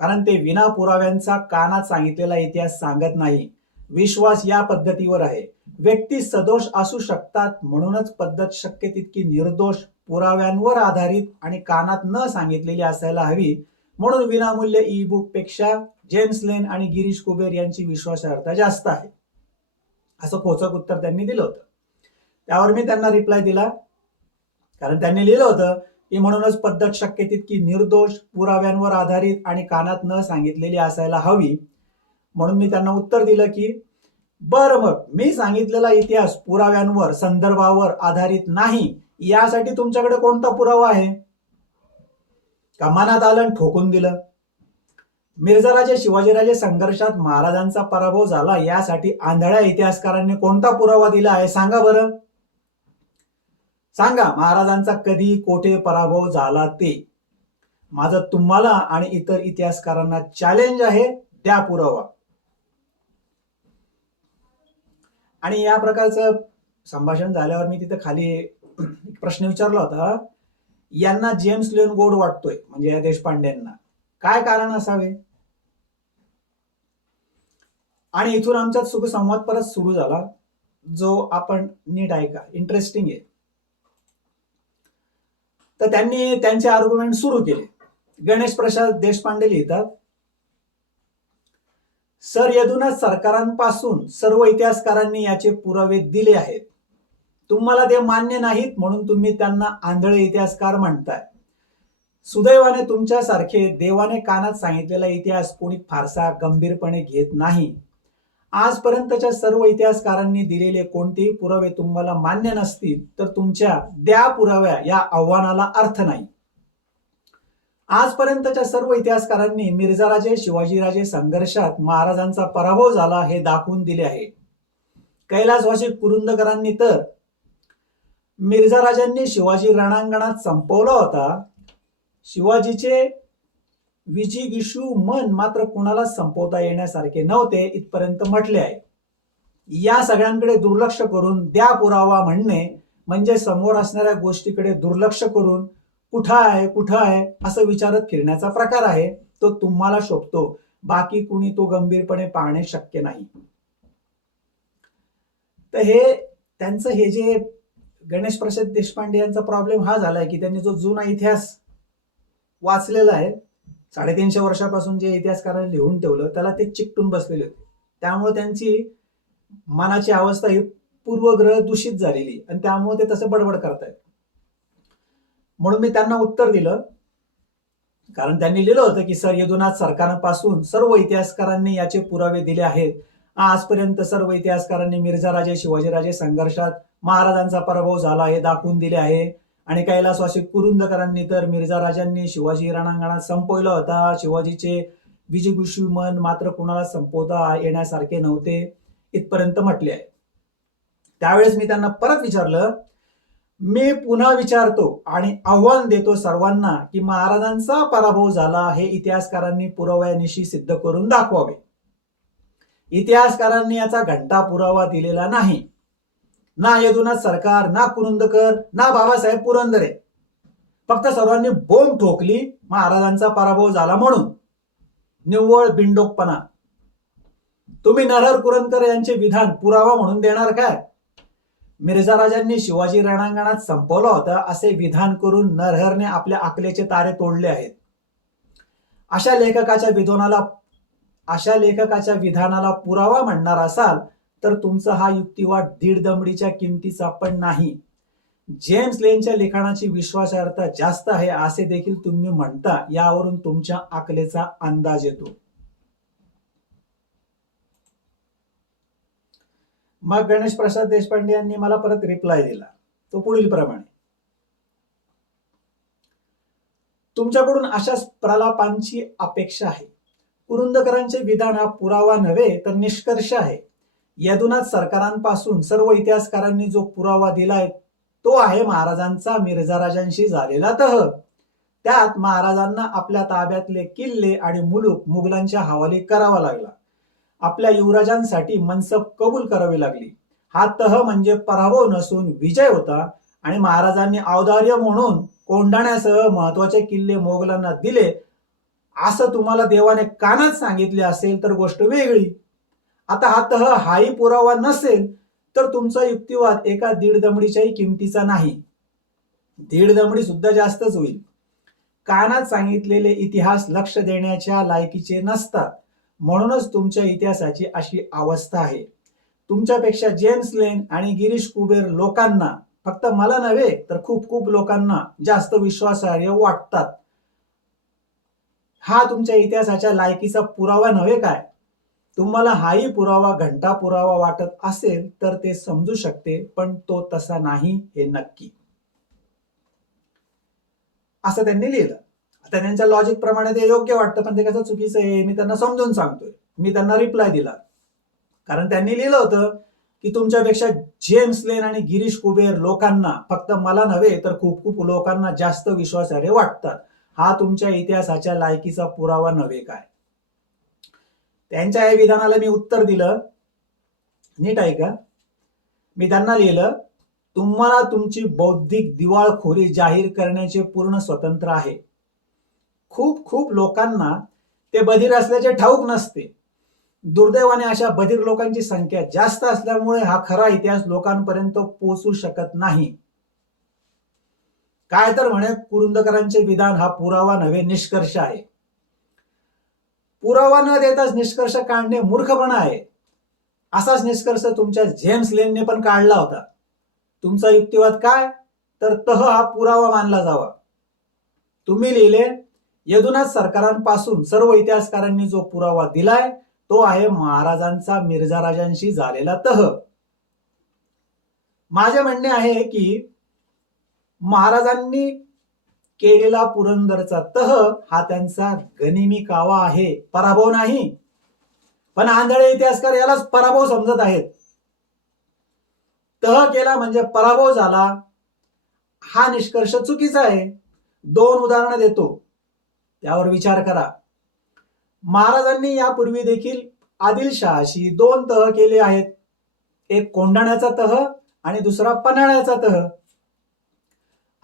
कारण ते विना पुराव्यांचा कानात सांगितलेला इतिहास सांगत नाही. विश्वास या पद्धतीवर आहे. व्यक्ती सदोष असू शकतात, म्हणूनच पद्धत शक्य तितकी निर्दोष, पुराव्यांवर आधारित आणि कानात न सांगितलेली असायला हवी. म्हणून विनामूल्य ई बुक पेक्षा जेम्स लेन आणि गिरीश कुबेर यांची विश्वासार्हता जास्त आहे. असं पोचक उत्तर त्यांनी दिलं होतं. त्यावर मी त्यांना रिप्लाय दिला, कारण त्यांनी लिहिलं होतं की म्हणूनच पद्धत शक्य तितकी निर्दोष, पुराव्यांवर आधारित आणि कानात न सांगितलेली असायला हवी. म्हणून मी त्यांना उत्तर दिलं की बरं मग मी सांगितलेला इतिहास पुराव्यांवर, संदर्भावर आधारित नाही, यासाठी तुमच्याकडे कोणता पुरावा आहे का? मनात आलं ठोकून दिलं. मिर्झाराजे शिवाजीराजे संघर्षात महाराजांचा पराभव झाला यासाठी आंधळ्या इतिहासकारांनी कोणता पुरावा दिला आहे सांगा बरं. सांगा महाराजांचा कधी कोठे पराभव झाला ते. माझं तुम्हाला आणि इतर इतिहासकारांना चॅलेंज आहे, द्या पुरावा. आणि या प्रकारचं संभाषण झाल्यावर मी तिथे खाली एक प्रश्न विचारला होता, यांना जेम्स लिओन गोड वाटतोय म्हणजे या देशपांडेंना, काय कारण असावे. आणि इथून आमचा सुखसंवाद परत सुरू झाला, जो आपण नीट ऐका, इंटरेस्टिंग आहे. तर त्यांनी त्यांचे आर्ग्युमेंट सुरू केले. गणेश प्रसाद देशपांडे लिहितात, सर यदुनाथ सरकारांपासून सर्व इतिहासकारांनी याचे पुरावे दिले आहेत. तुम्हाला ते मान्य नाहीत म्हणून तुम्ही त्यांना आंधळे इतिहासकार म्हणताय. सुदैवाने तुमच्यासारखे देवाने कानात सांगितलेला इतिहास कोणी फारसा गंभीरपणे घेत नाही. आजपर्यंतच्या सर्व इतिहासकारांनी दिलेले कोणतेही पुरावे तुम्हाला मान्य नसतील तर तुमच्या द्या पुराव्या या आव्हानाला अर्थ नाही. आजपर्यंतच्या सर्व इतिहासकारांनी मिर्झाराजे शिवाजीराजे संघर्षात महाराजांचा पराभव झाला हे दाखवून दिले आहे. कैलासवासी कुरुंदकरांनी तर मिर्झाराजांनी शिवाजी रणांगणात संपवला होता, शिवाजीचे विजिगीषू मन मात्र कुणाला संपवता येण्यासारखे नव्हते इथपर्यंत म्हटले आहे. या सगळ्यांकडे दुर्लक्ष करून द्या पुरावा म्हणणे म्हणजे समोर असणाऱ्या गोष्टीकडे दुर्लक्ष करून कुठं आहे असं विचारत फिरण्याचा प्रकार आहे. तो तुम्हाला शोभतो, बाकी कुणी तो गंभीरपणे पाहणे शक्य नाही. तर त्यांचं हे जे गणेश प्रसाद देशपांडे यांचा प्रॉब्लेम हा झालाय की त्यांनी जो जुना इतिहास वाचलेला आहे, 350 वर्षापासून जे इतिहासकारांनी लिहून ठेवलं त्याला ते चिकटून बसलेले होते. त्यामुळे त्यांची मनाची अवस्था ही पूर्वग्रह दूषित झालेली आणि त्यामुळे ते तसं बडबड करतायत. म्हणून मी त्यांना उत्तर दिलं, कारण त्यांनी लिहिलं होतं की सर यदुनाथ सरकारांपासून सर्व इतिहासकारांनी याचे पुरावे दिले आहेत. आजपर्यंत सर्व इतिहासकारांनी मिर्झाराजे शिवाजीराजे संघर्षात महाराजांचा पराभव झाला हे दाखवून दिले आहे. आणि कैलासवासी कुरुंदकरांनी तर मिर्झाराजांनी शिवाजी रणांगणात संपवला होता, शिवाजीचे विजिगीषू मन मात्र कुणाला संपवता येण्यासारखे नव्हते इथपर्यंत म्हटले आहे. त्यावेळेस मी त्यांना परत विचारलं, मी पुन्हा विचारतो आणि आव्हान देतो सर्वांना की महाराजांचा पराभव झाला हे इतिहासकारांनी पुराव्यानिशी सिद्ध करून दाखवावे. इतिहासकारांनी याचा घंटा पुरावा दिलेला नाही. ना यदुनाथ सरकार, ना कुरुंदकर, ना बाबासाहेब पुरंदरे. फक्त सर्वांनी बोंब ठोकली महाराजांचा पराभव झाला म्हणून. निव्वळ बिंडोकपणा. तुम्ही नरहर कुरुंदकर यांचे विधान पुरावा म्हणून देणार काय? मिर्झाराजांनी शिवाजी रणांगणात संपवला होता असे विधान करून नरहरने आपल्या अकलेचे तारे तोडले आहेत. अशा लेखकाच्या विधानाला पुरावा म्हणणार असाल तर तुमचा हा युक्तिवाद दीड दमडीच्या किमतीचा पण नाही. जेम्स लेनच्या लिखाणाची विश्वासार्हता जास्त आहे असे देखील तुम्ही म्हणता, यावरून तुमच्या अकलेचा अंदाज येतो. मग गणेश प्रसाद देशपांडे यांनी मला परत रिप्लाय दिला, तो पुढील प्रमाणे, तुमच्याकडून अशाच प्रलापांची अपेक्षा आहे. कुरुंदकरांचे विधान हा पुरावा नव्हे तर निष्कर्ष आहे. यदुनाथ सरकारांपासून सर्व इतिहासकारांनी जो पुरावा दिलाय तो आहे महाराजांचा मिर्झाराजांशी झालेला तह. त्यात महाराजांना आपल्या ताब्यातले किल्ले आणि मुलूक मुघलांच्या हवाली करावा लागला. आपल्या युवराजांसाठी मनसब कबूल करावी लागली. हा तह म्हणजे पराभव नसून विजय होता आणि महाराजांनी औदार्य म्हणून कोंढाण्यासह महत्वाचे किल्ले मोगलांना दिले असं तुम्हाला देवाने कानात सांगितले असेल तर गोष्ट वेगळी. आता हा तह हाही पुरावा नसेल तर तुमचा युक्तिवाद एका दीड दमडीच्याही किमतीचा नाही. दीड दमडी सुद्धा जास्तच होईल. कानात सांगितलेले इतिहास लक्ष देण्याच्या लायकीचे नसतात. म्हणूनच तुमच्या इतिहासाची अशी अवस्था आहे. तुमच्यापेक्षा जेम्स लेन आणि गिरीश कुबेर लोकांना, फक्त मला नव्हे तर खूप खूप लोकांना जास्त विश्वासार्ह वाटतात. हा तुमच्या इतिहासाच्या लायकीचा पुरावा नव्हे काय? तुम्हाला हाही पुरावा घंटा पुरावा वाटत असेल तर ते समजू शकते, पण तो तसा नाही हे नक्की, असं त्यांनी लिहिलं. आता त्यांच्या लॉजिक प्रमाणे ते योग्य वाटतं, पण ते कसं चुकीचं आहे मी त्यांना समजून सांगतोय. मी त्यांना रिप्लाय दिला, कारण त्यांनी लिहिलं होतं की तुमच्यापेक्षा जेम्स लेन आणि गिरीश कुबेर लोकांना, फक्त मला नव्हे तर खूप खूप लोकांना जास्त विश्वासार्ह वाटतात. हा तुमच्या इतिहासाच्या लायकीचा पुरावा नव्हे काय? त्यांच्या या विधानाला मी उत्तर दिलं, नीट ऐका. मी त्यांना लिहिलं, तुम्हाला तुमची बौद्धिक दिवाळखोरी जाहीर करण्याचे पूर्ण स्वातंत्र्य आहे. खूप खूप लोकांना ते बधीर असल्याचे ठाऊक नसते. दुर्दैवाने अशा बधीर लोकांची संख्या जास्त असल्यामुळे हा खरा इतिहास लोकांपर्यंत पोहोचू शकत नाही. काय तर म्हणे कुरुंदकरांचे विधान हा पुरावा नव्हे निष्कर्ष आहे. पुरावा न देताच निष्कर्ष काढणे मूर्खपणा आहे. असाच निष्कर्ष तुमच्या जेम्स लेनने पण काढला होता. तुमचा युक्तिवाद काय? तर तह हा पुरावा मानला जावा. तुम्ही लिहिले, यदुनाथ सरकारांपासून सर्व इतिहासकारांनी जो पुरावा दिलाय तो आहे महाराजांचा मिर्झा राजांशी झालेला तह. माझे म्हणणे आहे की महाराजांनी केलेला पुरंदरचा तह हा त्यांचा गनिमी कावा आहे, पराभव नाही. पण आंधळे इतिहासकार यालाच पराभव समजत आहेत. तह केला म्हणजे पराभव झाला, हा निष्कर्ष चुकीचा आहे. 2 उदाहरणं देतो, त्यावर विचार करा. महाराजांनी यापूर्वी देखील आदिलशहाशी 2 तह केले आहेत. एक कोंढाण्याचा तह आणि दुसरा पन्हाळ्याचा तह.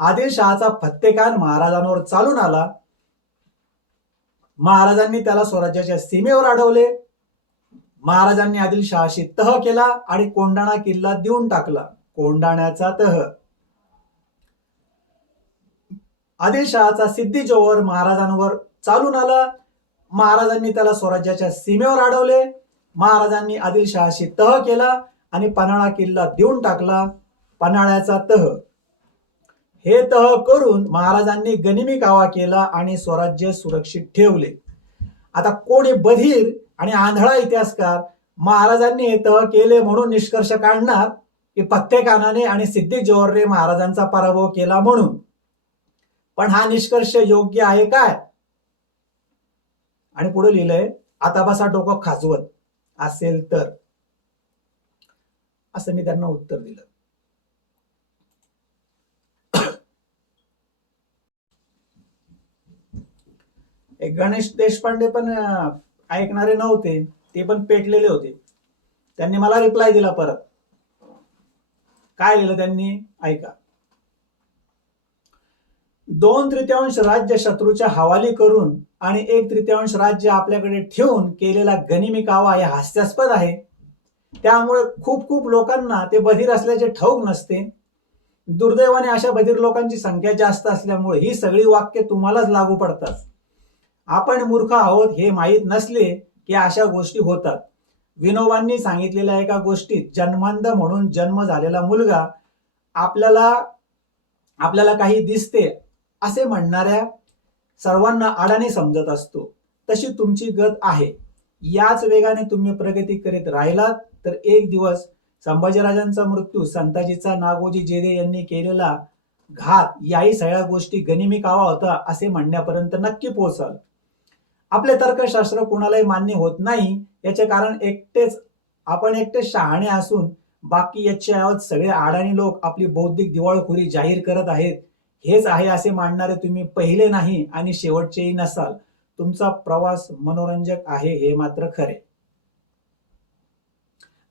आदिलशहाचा फत्तेखान महाराजांवर चालून आला. महाराजांनी त्याला स्वराज्याच्या सीमेवर अडवले. महाराजांनी आदिलशहाशी तह केला आणि कोंढाणा किल्ला देऊन टाकला, कोंढाण्याचा तह. आदिलशहाचा सिद्दी जोहर महाराजांवर चालून आला. महाराजांनी त्याला स्वराज्याच्या सीमेवर अडवले. महाराजांनी आदिलशहाशी तह केला आणि पन्हाळा किल्ला देऊन टाकला, पन्हाळ्याचा तह. हे तह करून महाराजांनी गनिमी कावा केला आणि स्वराज्य सुरक्षित ठेवले. आता कोणी बधीर आणि आंधळा इतिहासकार महाराजांनी हे तह केले म्हणून निष्कर्ष काढणार की फत्तेखानाने आणि सिद्दी जोहरने महाराजांचा पराभव केला म्हणून. पण हा निष्कर्ष योग्य आहे काय? आणि पुढे लिहिलंय, आता बसा डोकं खाजवत असेल तर. असं मी त्यांना उत्तर दिलं. एक गणेश देशपांडे पण ऐकणारे नव्हते, ते पण पेटलेले होते. त्यांनी मला रिप्लाय दिला परत. काय लिहिलं त्यांनी ऐका. 2/3 राज्य शत्रूच्या हवाली करून आणि 1/3 राज्य आपल्याकडे ठेवून केलेला गनिमी कावा हे हास्यास्पद आहे. त्यामुळे खूप खूप लोकांना ते बधीर असल्याचे ठाऊक नसते. दुर्दैवाने अशा बधीर लोकांची संख्या जास्त असल्यामुळे ही सगळी वाक्य तुम्हालाच लागू पडतात. आपण मूर्ख आहोत हे माहीत नसले की अशा गोष्टी होतात. विनोबांनी सांगितलेल्या एका गोष्टीत जन्मांध म्हणून जन्म झालेला मुलगा आपल्याला काही दिसते असे म्हणणाऱ्या सर्वांना अडाणी समजत असतो. तशी तुमची गत आहे. याच वेगाने तुम्ही प्रगती करीत राहिलात तर एक दिवस संभाजीराजांचा मृत्यू, संताजीचा नागोजी जेधे यांनी केलेला घात याही सगळ्या गोष्टी गनिमी कावा होता असे म्हणण्यापर्यंत नक्की पोहोचाल. आपले तर्कशास्त्र कोणालाही मान्य होत नाही याचे कारण आपण एकटे शहाणे असून बाकी याच्या सगळे अडाणी लोक आपली बौद्धिक दिवाळखोरी जाहीर करत आहेत. हेच आहे असे मानणारे तुम्ही पहिले नाही आणि शेवटचेही नसाल. तुमचा प्रवास मनोरंजक आहे हे मात्र खरे.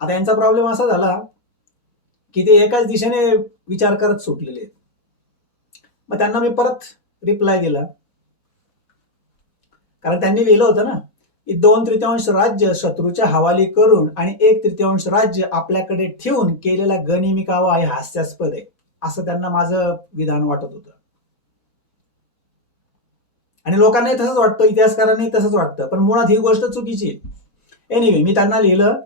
आता यांचा प्रॉब्लेम असा झाला की ते एकाच दिशेने विचार करत सुटलेले. मग त्यांना मी परत रिप्लाय दिला, कारण त्यांनी लिहिलं होतं ना की 2/3 राज्य शत्रूच्या हवाली करून आणि 1/3 राज्य आपल्याकडे ठेवून केलेला गनिमी कावा हे हास्यास्पद आहे, असं त्यांना माझं विधान वाटत होतं. आणि लोकांनाही तसंच वाटतं, इतिहासकारांनाही तसंच वाटतं, पण मुळात ही गोष्ट चुकीची आहे. एनिवे, मी त्यांना लिहिलं,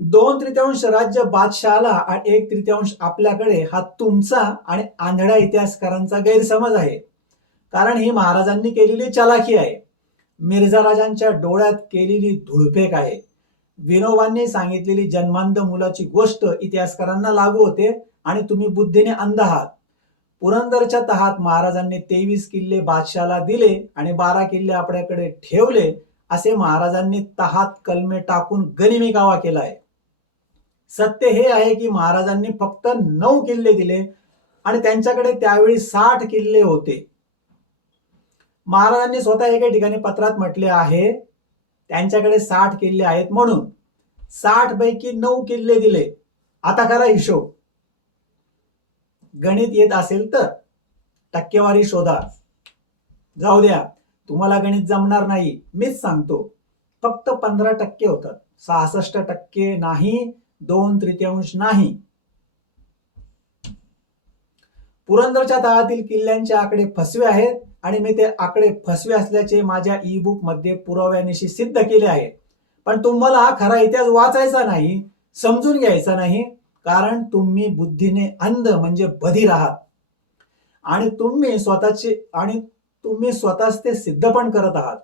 2/3 राज्य बादशहाला आणि 1/3 आपल्याकडे हा तुमचा आणि आंधळ्या इतिहासकारांचा गैरसमज आहे. कारण ही महाराजांनी केलेली चालाखी आहे. मिर्झा राजांच्या डोळ्यात केलेली धुळफेक आहे. विनोबांनी सांगितलेली जन्मांध मुलाची गोष्ट इतिहासकारांना लागू होते आणि तुम्ही बुद्धीने अंध आहात. पुरंदरच्या तहात महाराजांनी 23 किल्ले बादशाला दिले आणि 12 किल्ले आपल्याकडे ठेवले, असे महाराजांनी तहात कलमे टाकून गनिमी कावा केलाय. सत्य हे आहे की महाराजांनी फक्त 9 किल्ले दिले आणि त्यांच्याकडे त्यावेळी 60 किल्ले होते. महाराजांनी स्वतः एका ठिकाणी पत्रात म्हटले आहे त्यांच्याकडे 60 किल्ले आहेत म्हणून. 60 पैकी 9 किल्ले दिले. आता करा हिशोब. गणित येत असेल तर टक्केवारी शोधा. जाऊ द्या, तुम्हाला गणित जमणार नाही, मीच सांगतो. फक्त 15% होतात. 66% नाही, 2/3 नाही. पुरंदरच्या तहातील किल्ल्यांचे आकडे फसवे आहेत आणि मी ते आकडे फसवे असल्याचे माझ्या ई बुक मध्ये पुराव्यानिशी सिद्ध केले आहे. पण तुम्हाला हा खरा इतिहास वाचायचा नाही, समजून घ्यायचा नाही, कारण तुम्ही बुद्धीने अंध म्हणजे बधीर आहात आणि तुम्ही स्वतःच ते सिद्ध पण करत आहात.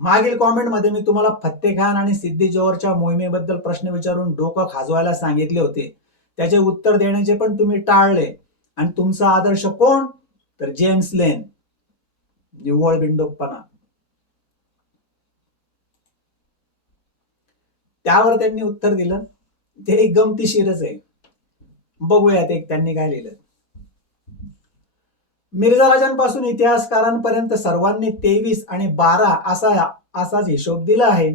मागील कॉमेंट मध्ये मी तुम्हाला फत्ते खान आणि सिद्दी जोहरच्या मोहिमेबद्दल प्रश्न विचारून डोकं खाजवायला सांगितले होते. त्याचे उत्तर देण्याचे पण तुम्ही टाळले. आणि तुमचा आदर्श कोण? तर जेम्स लेन. निव्वळ बिंडोकपणा. त्यावर त्यांनी उत्तर दिलं. ते एक गमतीशीरच आहे. बघूयात एक त्यांनी काय लिहिलं. मिर्झा राजांपासून इतिहासकारांपर्यंत सर्वांनी 23 आणि 12 असाच हिशोब दिला आहे.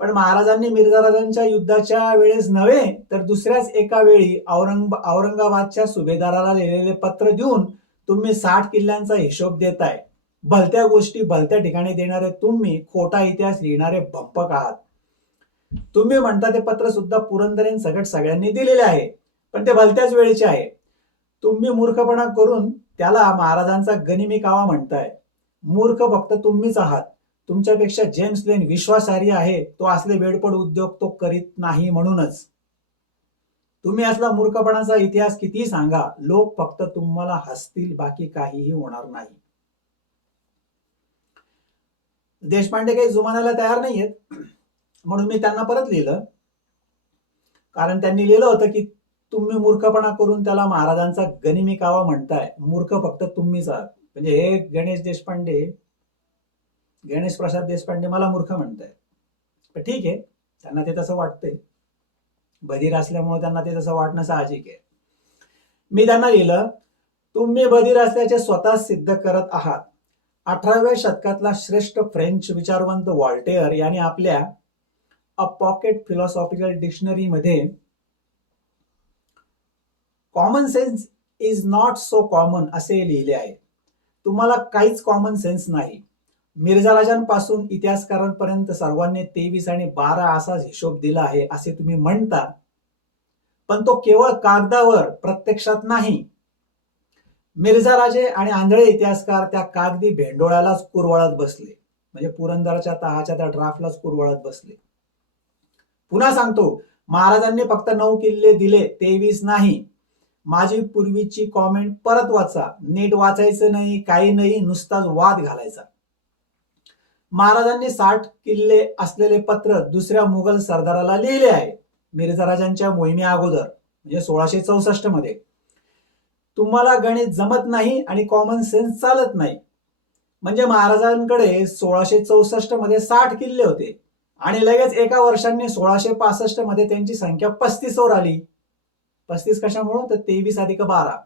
पण महाराजांनी मिर्झा राजांच्या युद्धाच्या वेळेस नव्हे तर दुसऱ्याच एका वेळी औरंगाबादच्या सुभेदाराला लिहिलेले पत्र देऊन तुम्ही 60 किल्ल्यांचा हिशोब देताय. भलत्या गोष्टी भलत्या ठिकाणी देणारे तुम्ही खोटा इतिहास लिहिणारे भंपक आहात. तुम्ही म्हणता ते पत्र सुद्धा पुरंदरेन सगट सगळ्यांनी दिलेले आहे, पण ते भलत्याच वेळेचे आहे. तुम्ही मूर्खपणा करून त्याला महाराजांचा गनिमी कावा म्हणताय. मूर्ख फक्त तुम्हीच आहात. तुमच्यापेक्षा जेम्स लेन विश्वासार्ह आहे. तो असले वेडपड उद्योग तो करीत नाही म्हणूनच. तुम्ही असला मूर्खपणाचा इतिहास किती सांगा, लोक फक्त तुम्हाला हसतील, बाकी काहीही होणार नाही. देशपांडे काही जुमानायला तयार नाहीयेत, म्हणून मी त्यांना परत लिहिलं. कारण त्यांनी लिहिलं होतं की तुम्ही मूर्खपणा करून त्याला महाराजांचा गनिमी कावा म्हणताय. मूर्ख फक्त तुम्हीच आहात. म्हणजे हे गणेश प्रसाद देशपांडे मला मूर्ख म्हणतायत. पण ठीक आहे, त्यांना ते तसं वाटतंय. बधीर असल्यामुळे त्यांना ते तसं वाटणं साहजिक आहे. मी त्यांना लिहिलं, तुम्ही बधीर असल्याचे स्वतः सिद्ध करत आहात. 18व्या शतकातला श्रेष्ठ फ्रेंच विचारवंत व्हॉल्टेअर यांनी आपल्या अ पॉकेट फिलॉसॉफिकल डिक्शनरी मध्ये common sense is not so common असे लिहिले आहे. तुम्हाला काहीच कॉमन सेन्स नाही. मिर्झा राजांपासून इतिहासकारांपर्यंत सर्वांनी 23 आणि 12 असाच हिशोब दिला आहे असे तुम्ही म्हणता, पण तो केवळ कागदावर, प्रत्यक्षात नाही. मिर्झा राजे आणि आंधळे इतिहासकार त्या कागदी भेंडोळ्यालाच कुरवळत बसले. म्हणजे पुरंदरच्या तहाच्या त्या ड्राफ्टलाच कुरवळत बसले. पुन्हा सांगतो, महाराजांनी फक्त 9 किल्ले दिले, 23 नाही. माझी पूर्वीची कॉमेंट परत वाचा. नीट वाचायचं नाही, काही नाही, नुसताच वाद घालायचा. महाराजांनी 60 किल्ले असलेले पत्र दुसऱ्या मुघल सरदाराला लिहिले आहे, मिर्झा राजांच्या मोहिमे अगोदर, म्हणजे 1664 मध्ये. तुम्हाला गणित जमत नाही आणि कॉमन सेन्स चालत नाही. म्हणजे महाराजांकडे 1664 मध्ये 60 किल्ले होते आणि लगेच एका वर्षांनी 1665 मध्ये त्यांची संख्या 35 वर आली. 35 कशामुळे? तर 23 अधिक 12.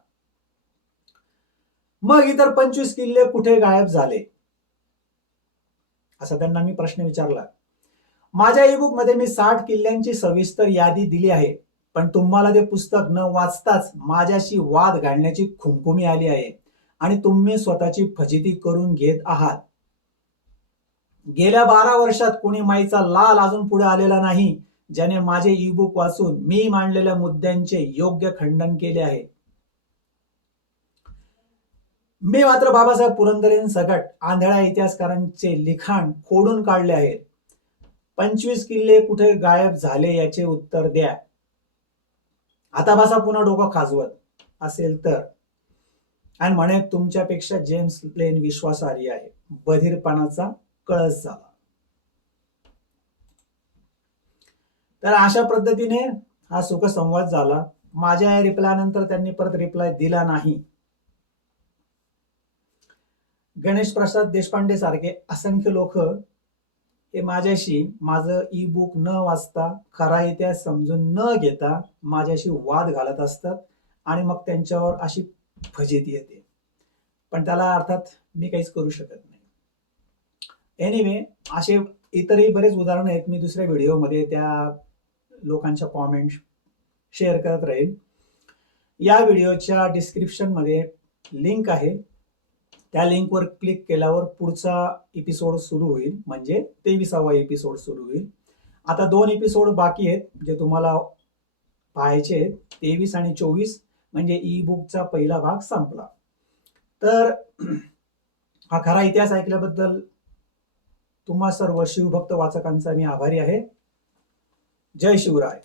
मग इतर 25 किल्ले कुठे गायब झाले, असा त्यांना मी प्रश्न विचारला. माझ्या ई बुक मध्ये मी 60 किल्ल्यांची सविस्तर यादी दिली आहे, पण तुम्हाला ते पुस्तक न वाचताच माझ्याशी वाद घालण्याची खुमखुमी आली आहे आणि तुम्ही स्वतःची फजिती करून घेत आहात. गेल्या 12 वर्षात कोणी माईचा लाल अजून पुढे आलेला नाही ज्याने माझे ई बुक वाचून मी मांडलेल्या मुद्द्यांचे योग्य खंडन केले आहे. मी मात्र बाबासाहेब पुरंदरेन सगट आंधळ्या इतिहासकारांचे लिखाण खोडून काढले आहे. 25 किल्ले कुठे गायब झाले याचे उत्तर द्या. आता बसा पुन्हा डोकं खाजवत असेल तर, आणि म्हणे तुमच्यापेक्षा जेम्स लेन विश्वासार्ह आहे. बधीरपणाचा कळस झाला. तर अशा पद्धतीने हा सुखसंवाद झाला. माझ्या या रिप्लाय नंतर त्यांनी परत रिप्लाय दिला नाही. गणेश प्रसाद देशपांडे सारखे असंख्य लोक हे माझ्याशी माझं ई बुक न वाचता खरा इतिहास समजून न घेता माझ्याशी वाद घालत असतात आणि मग त्यांच्यावर अशी फजिती येते, पण त्याला अर्थात मी काहीच करू शकत नाही. एनिवे, असे इतरही बरेच उदाहरण आहेत. मी दुसऱ्या व्हिडिओमध्ये त्या लोकांच्या कॉमेंट शेअर करत राहील. या व्हिडिओच्या डिस्क्रिप्शनमध्ये लिंक आहे. त्या लिंकवर क्लिक केल्यावर पुढचा एपिसोड सुरू होईल, म्हणजे 23वा एपिसोड सुरू होईल. आता 2 एपिसोड बाकी आहेत जे तुम्हाला पाहायचे आहेत. 23 आणि 24 म्हणजे ई बुकचा पहिला भाग संपला. तर हा खरा इतिहास ऐकल्याबद्दल तुम्हा सर्व शिवभक्त वाचकांचा मी आभारी आहे. जय शिवराय.